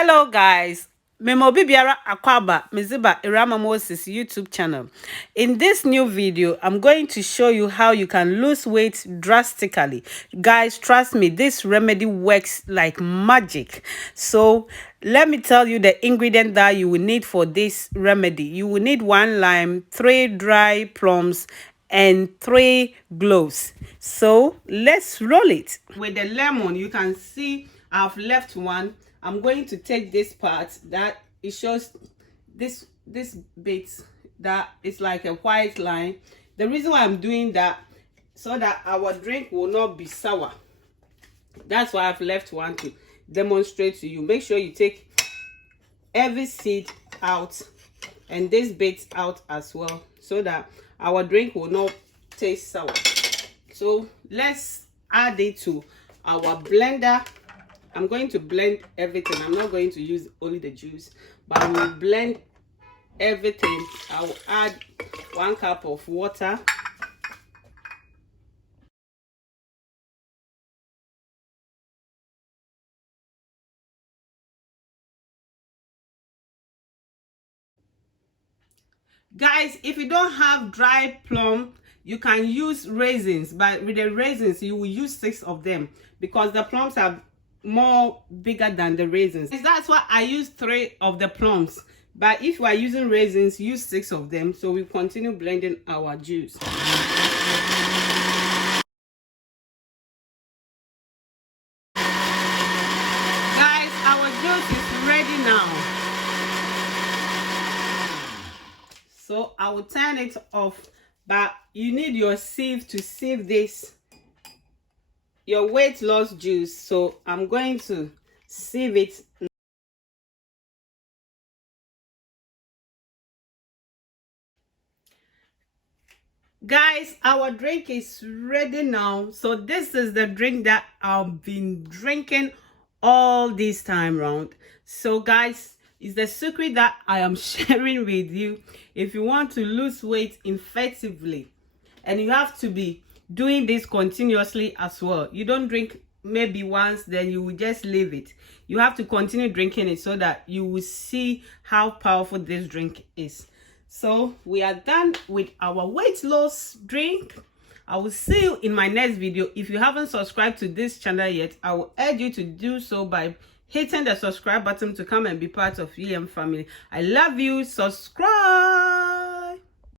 Hello guys, Memo Bibiara Akwaba Miziba Irama Moses YouTube channel. In this new video, I'm going to show you how you can lose weight drastically. Guys, trust me, this remedy works like magic. So let me tell you the ingredient that you will need for this remedy. You will need 1 lime, 3 dry plums, and 3 cloves. So let's roll it. With the lemon, you can see I've left one. I'm going to take this part that it shows this bit that is like a white line. The reason why I'm doing that, so that our drink will not be sour. That's why I've left one to demonstrate to you. Make sure you take every seed out and this bit out as well, so that our drink will not taste sour. So let's add it to our blender. I'm going to blend everything. I'm not going to use only the juice, but I will blend everything. I will add 1 cup of water. Guys, if you don't have dry plum, you can use raisins, but with the raisins you will use 6 of them because the plums are more bigger than the raisins. That's why I use 3 of the plums, but if you are using raisins, use 6 of them. So we continue blending our juice. Guys, our juice is ready now. So I will turn it off, but you need your sieve to sieve this, your weight loss juice. So I'm going to sieve it. Guys, our drink is ready now. So this is the drink that I've been drinking all this time round. So guys, it's the secret that I am sharing with you. If you want to lose weight effectively, and you have to be doing this continuously as well. You don't drink maybe once, then you will just leave it. You have to continue drinking it so that you will see how powerful this drink is. So we are done with our weight loss drink. I will see you in my next video. If you haven't subscribed to this channel yet, I will urge you to do so by hitting the subscribe button to come and be part of EM family. I love you. Subscribe.